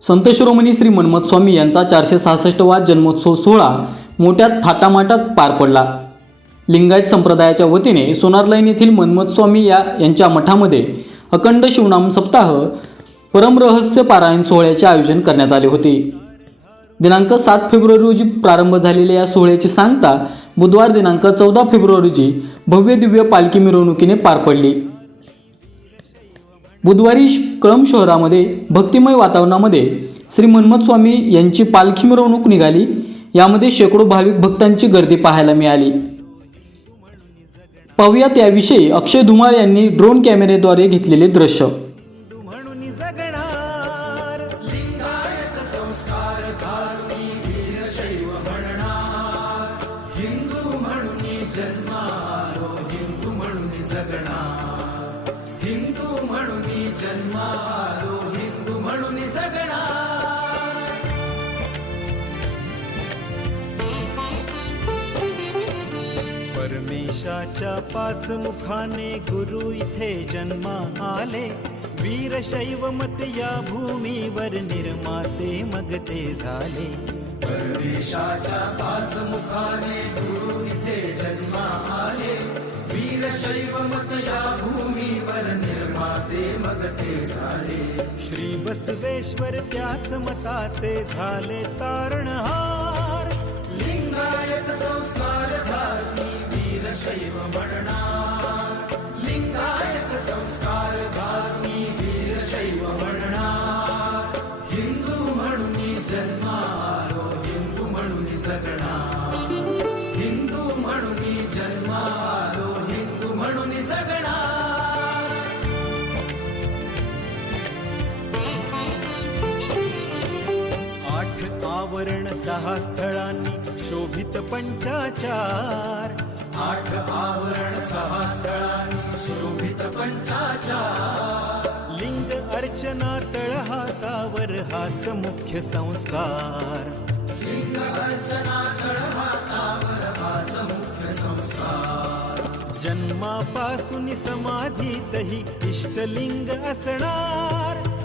संत शिरोमणी श्री मन्मथ स्वामी यांचा चारशे सहासष्टवा जन्मोत्सव सोहळा मोठ्या थाटामाटात पार पडला. लिंगायत संप्रदायाच्या वतीने सोनारलाईन येथील मन्मथ स्वामी या यांच्या मठामध्ये अखंड शिवनाम सप्ताह परमरहस्य पारायण सोहळ्याचे आयोजन करण्यात आले होते. दिनांक सात फेब्रुवारी रोजी प्रारंभ झालेल्या या सोहळ्याची सांगता बुधवार दिनांक चौदा फेब्रुवारी रोजी भव्य दिव्य पालखी मिरवणुकीने पार पडली. बुधवारी श- कळंब शहरामध्ये भक्तिमय वातावरणामध्ये श्री मन्मथ स्वामी यांची पालखी मिरवणूक निघाली. यामध्ये शेकडो भाविक भक्तांची गर्दी पाहायला मिळाली. पाहुयात याविषयी अक्षय धुमाळ यांनी ड्रोन कॅमेरेद्वारे घेतलेले दृश्य. हिंदू म्हणून म्हणून जन्मालो हिंदू म्हणून जगणार परमेशाच्या पाच मुखाने गुरु इथे जन्मा आले. वीरशैव मत या भूमीवर निर्माते मग ते झाले. परमेशाच्या पाच मुखाने गुरु इथे जन्मा आले वीरशैव मत या भूमीवर निर्माते मग ते झाले श्री बसवेश्वर त्याच मताचे झाले तारणहार. लिंगायत संस्कार धारणी वीरशैव म्हणणार लिंगायत संस्कार धारणी वीरशैव म्हणणार हिंदू म्हणून जन्मालो हिंदू म्हणून जगणार. आवरण सहा स्थळांनी शोभित पंचाचार. आठ आवरण सहा स्थळांनी शोभित पंचाचार. लिंग अर्चना तळहातावर हाच मुख्य संस्कार. लिंग अर्चना तळहातावर हाच मुख्य संस्कार. जन्मापासून समाधीतही इष्टलिंग असणार.